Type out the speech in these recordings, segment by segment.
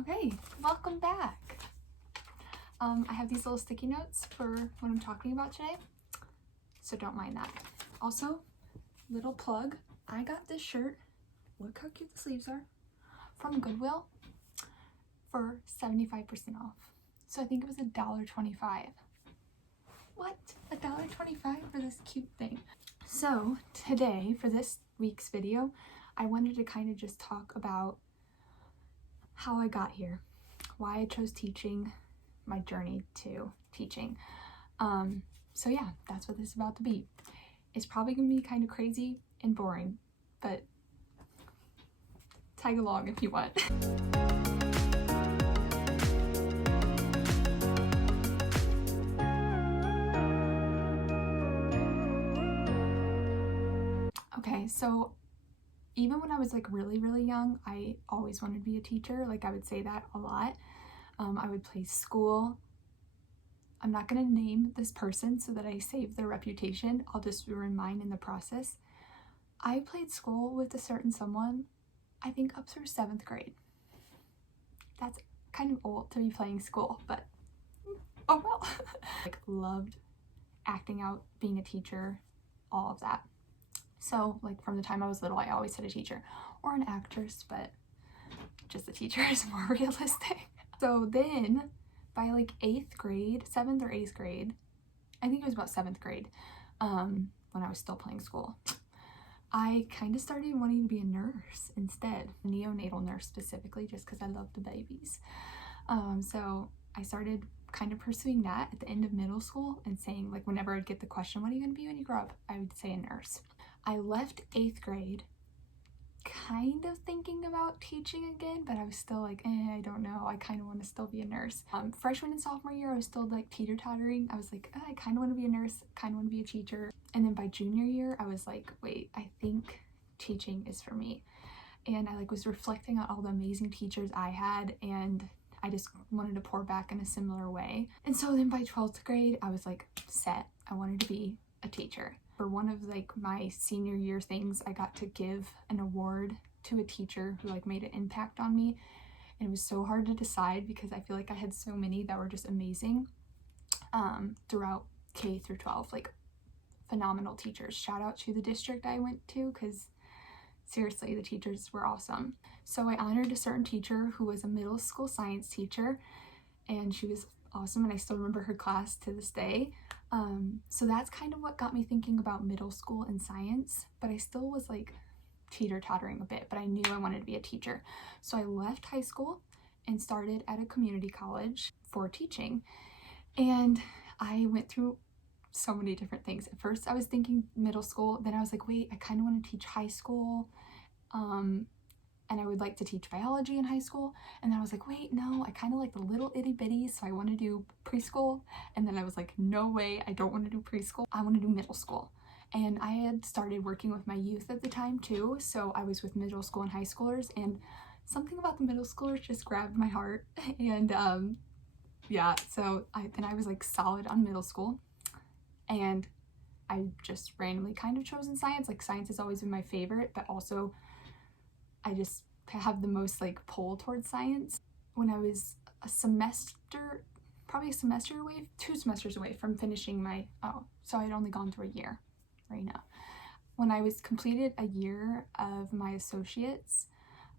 Okay, welcome back. I have these little sticky notes for what I'm talking about today, so don't mind that. Also, little plug, I got this shirt, look how cute the sleeves are, from Goodwill for 75% off. So I think it was $1.25. What? $1.25 for this cute thing? So today, for this week's video, I wanted to kind of just talk about how I got here, why I chose teaching, my journey to teaching. So yeah, that's what this is about to be. It's probably gonna be kind of crazy and boring, but tag along if you want. Okay, so even when I was like really young, I always wanted to be a teacher. Like I would say that a lot. I would play school. I'm not gonna name this person so that I save their reputation. I'll just ruin mine in the process. I played school with a certain someone, I think up through 7th grade. That's kind of old to be playing school, but oh well. Like loved acting out, being a teacher, all of that. So like from the time I was little, I always said a teacher or an actress, but just a teacher is more realistic. So then by like 8th grade, 7th or 8th grade, I think it was about 7th grade, when I was still playing school, I kind of started wanting to be a nurse instead, a neonatal nurse specifically, just because I love the babies. So I started kind of pursuing that at the end of middle school and saying, like, whenever I'd get the question, what are you going to be when you grow up? I would say a nurse. I left 8th grade kind of thinking about teaching again, but I was still like, I don't know. I kind of want to still be a nurse. Freshman and sophomore year, I was still like teeter-tottering. I was like, I kind of want to be a nurse, kind of want to be a teacher. And then by junior year, I was like, wait, I think teaching is for me. And I like was reflecting on all the amazing teachers I had, and I just wanted to pour back in a similar way. And so then by 12th grade, I was like set. I wanted to be a teacher. For one of like my senior year things, I got to give an award to a teacher who like made an impact on me. And it was so hard to decide because I feel like I had so many that were just amazing throughout K through 12, like phenomenal teachers. Shout out to the district I went to because seriously, the teachers were awesome. So I honored a certain teacher who was a middle school science teacher, and she was awesome, and I still remember her class to this day. So that's kind of what got me thinking about middle school and science, but I still was like teeter-tottering a bit, but I knew I wanted to be a teacher. So I left high school and started at a community college for teaching, and I went through so many different things. At first I was thinking middle school, then I was like, wait, I kind of want to teach high school, and I would like to teach biology in high school. And then I was like, wait, no, I kind of like the little itty bitties, so I want to do preschool. And then I was like, no way, I don't want to do preschool, I want to do middle school. And I had started working with my youth at the time too, so I was with middle school and high schoolers, and something about the middle schoolers just grabbed my heart. And yeah, so I was like solid on middle school, and I just randomly kind of chosen science. Like science has always been my favorite, but also I just have the most like pull towards science. When I was probably a semester away, 2 semesters away from finishing my, so I'd only gone through a year right now. When I was completed a year of my associates,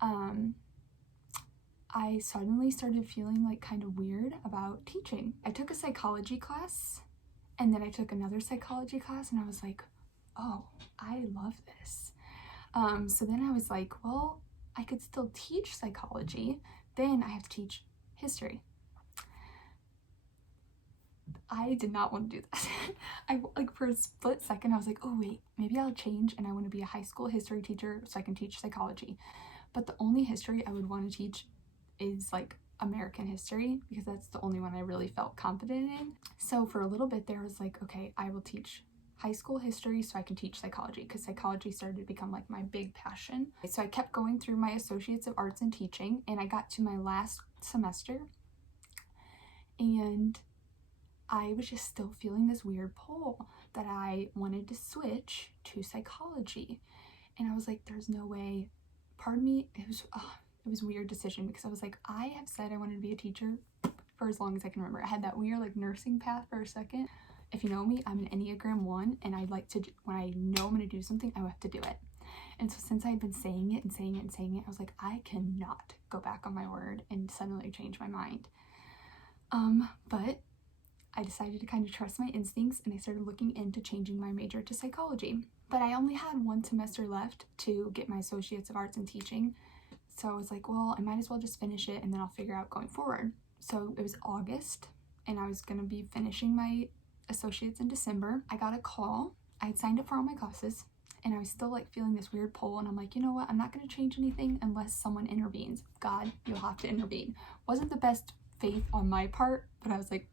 I suddenly started feeling like kind of weird about teaching. I took a psychology class, and then I took another psychology class, and I was like, oh, I love this. So then I was like, well, I could still teach psychology, then I have to teach history. I did not want to do that. I like for a split second, I was like, oh wait, maybe I'll change and I want to be a high school history teacher so I can teach psychology. But the only history I would want to teach is like American history, because that's the only one I really felt confident in. So for a little bit there, I was like, okay, I will teach high school history so I can teach psychology, because psychology started to become like my big passion. So I kept going through my Associates of Arts in Teaching, and I got to my last semester, and I was just still feeling this weird pull that I wanted to switch to psychology. And I was like, there's no way. Part of me, it it was a weird decision because I was like, I have said I wanted to be a teacher for as long as I can remember. I had that weird like nursing path for a second. If you know me, I'm an Enneagram 1, and I like to, when I know I'm going to do something, I have to do it. And so since I had been saying it and saying it and saying it, I was like, I cannot go back on my word and suddenly change my mind. But I decided to kind of trust my instincts, and I started looking into changing my major to psychology. But I only had 1 semester left to get my Associates of Arts in Teaching. So I was like, well, I might as well just finish it and then I'll figure out going forward. So it was August and I was going to be finishing my associates in December. I got a call. I had signed up for all my classes and I was still like feeling this weird pull, and I'm like, you know what? I'm not going to change anything unless someone intervenes. God, you'll have to intervene. Wasn't the best faith on my part, but I was like,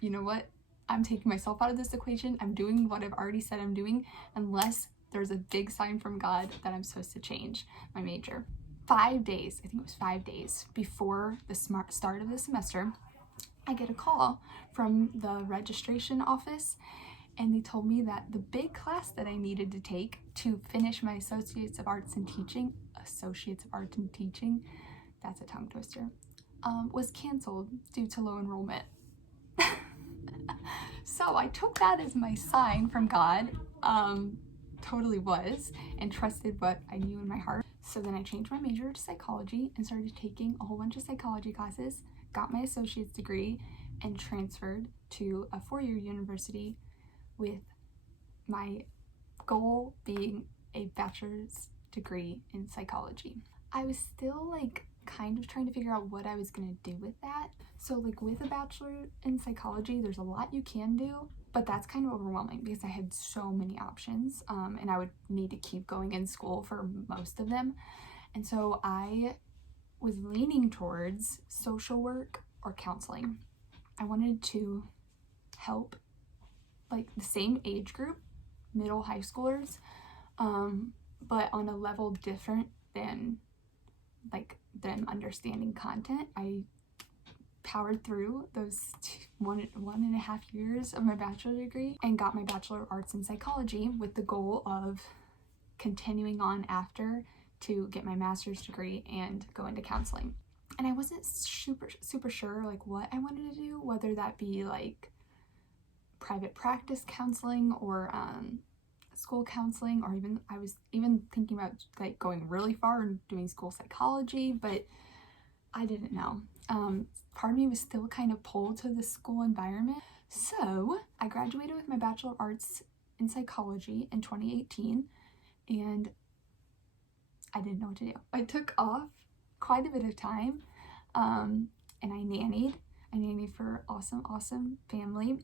you know what? I'm taking myself out of this equation. I'm doing what I've already said I'm doing unless there's a big sign from God that I'm supposed to change my major. 5 days, I think it was 5 days before the start of the semester, I get a call from the registration office, and they told me that the big class that I needed to take to finish my Associates of Arts in Teaching, that's a tongue twister, was canceled due to low enrollment. So I took that as my sign from God, totally was, and trusted what I knew in my heart. So then I changed my major to psychology and started taking a whole bunch of psychology classes, got my associate's degree, and transferred to a 4-year university with my goal being a bachelor's degree in psychology. I was still like kind of trying to figure out what I was going to do with that. So like with a bachelor in psychology, there's a lot you can do, but that's kind of overwhelming because I had so many options, and I would need to keep going in school for most of them. And so I was leaning towards social work or counseling. I wanted to help like the same age group, middle high schoolers, but on a level different than like them understanding content. I powered through those 1.5 years of my bachelor degree and got my Bachelor of Arts in Psychology with the goal of continuing on after to get my master's degree and go into counseling. And I wasn't super sure like what I wanted to do, whether that be like private practice counseling or school counseling, or even I was even thinking about like going really far and doing school psychology, but I didn't know. Part of me was still kind of pulled to the school environment. So I graduated with my Bachelor of Arts in Psychology in 2018, and I didn't know what to do. I took off quite a bit of time, and I nannied. I nannied for awesome family,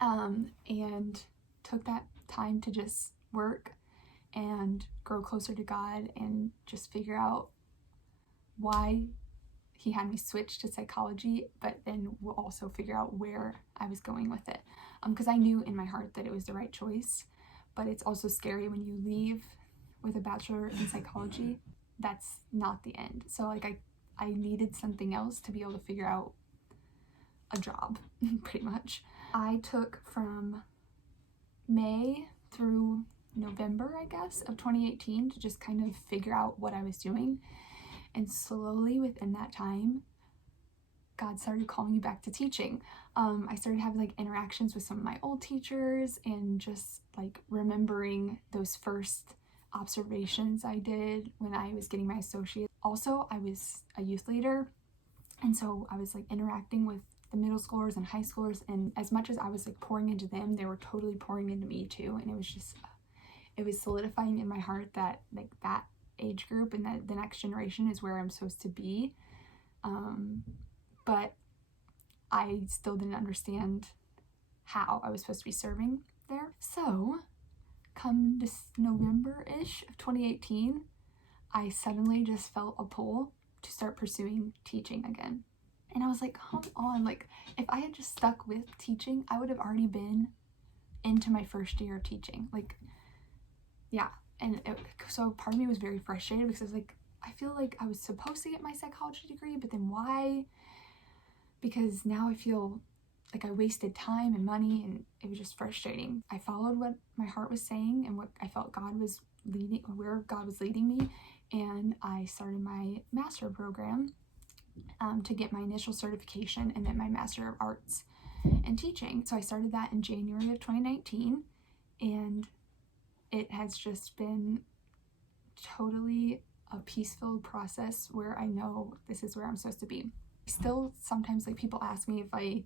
and took that time to just work and grow closer to God and just figure out why he had me switch to psychology, but then we'll also figure out where I was going with it. Because I knew in my heart that it was the right choice, but it's also scary when you leave with a bachelor in psychology. That's not the end. So like I needed something else to be able to figure out a job, pretty much. I took from May through November, I guess, of 2018 to just kind of figure out what I was doing. And slowly within that time, God started calling me back to teaching. I started having like interactions with some of my old teachers and just like remembering those first observations I did when I was getting my associate. Also, I was a youth leader, and so I was like interacting with the middle schoolers and high schoolers, and as much as I was like pouring into them, they were totally pouring into me too. And it was solidifying in my heart that like that age group and that the next generation is where I'm supposed to be, but I still didn't understand how I was supposed to be serving there. So come this November-ish of 2018, I suddenly just felt a pull to start pursuing teaching again. And I was like, come on, like if I had just stuck with teaching, I would have already been into my first year of teaching. Like, yeah. And so part of me was very frustrated because I was like, I feel like I was supposed to get my psychology degree, but then why? Because now I feel like I wasted time and money, and it was just frustrating. I followed what my heart was saying and what I felt God was leading, where God was leading me, and I started my master program to get my initial certification and then my Master of Arts in Teaching. So I started that in January of 2019, and it has just been totally a peaceful process where I know this is where I'm supposed to be. Still, sometimes like people ask me if I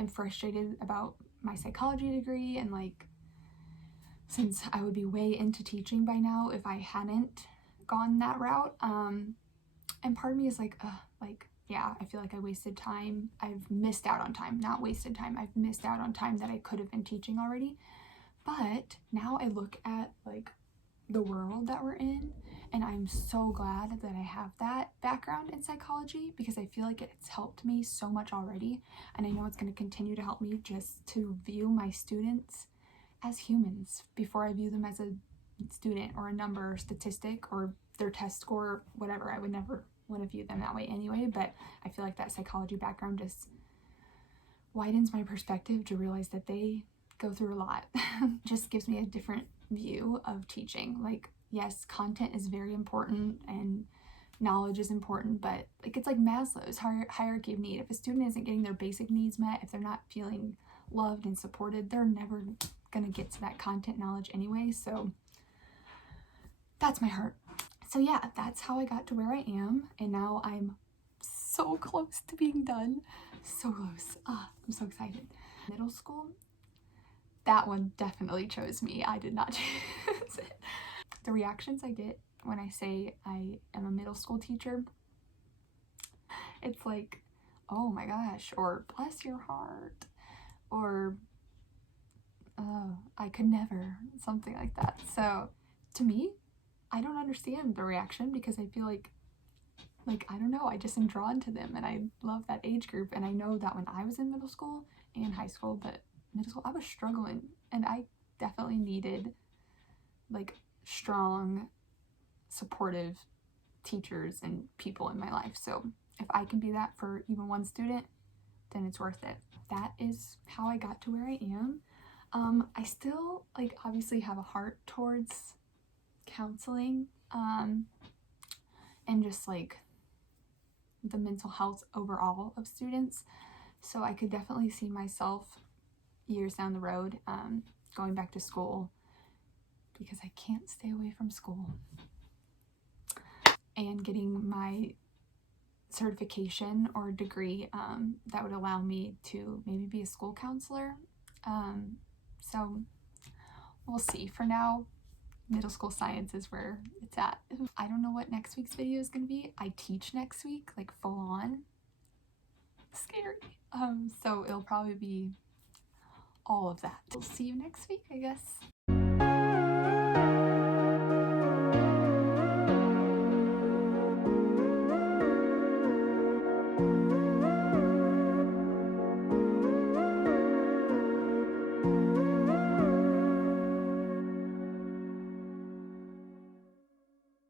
am frustrated about my psychology degree, and like, since I would be way into teaching by now if I hadn't gone that route. And part of me is like, yeah, I feel like I wasted time. I've missed out on time, not wasted time. I've missed out on time that I could have been teaching already. But now I look at like the world that we're in, and I'm so glad that I have that background in psychology, because I feel like it's helped me so much already, and I know it's going to continue to help me just to view my students as humans before I view them as a student or a number or statistic or their test score, whatever. I would never want to view them that way anyway, but I feel like that psychology background just widens my perspective to realize that they go through a lot. Just gives me a different view of teaching. Like, yes, content is very important and knowledge is important, but like, it's like Maslow's hierarchy of need. If a student isn't getting their basic needs met, if they're not feeling loved and supported, they're never gonna get to that content knowledge anyway. So that's my heart. So yeah, that's how I got to where I am, and now I'm so close to being done. So close. I'm so excited. Middle school, that one definitely chose me. I did not choose it. The reactions I get when I say I am a middle school teacher, it's like, oh my gosh, or bless your heart, or oh, I could never, something like that. So to me, I don't understand the reaction, because I feel like I don't know, I just am drawn to them, and I love that age group. And I know that when I was in middle school and high school, but middle school, I was struggling, and I definitely needed like strong, supportive teachers and people in my life. So if I can be that for even one student, then it's worth it. That is how I got to where I am. I still like obviously have a heart towards counseling, and just like the mental health overall of students. So I could definitely see myself years down the road going back to school, because I can't stay away from school, and getting my certification or degree that would allow me to maybe be a school counselor. So we'll see. For now, middle school science is where it's at. I don't know what next week's video is going to be. I teach next week, like full on. Scary. So it'll probably be all of that. We'll see you next week, I guess.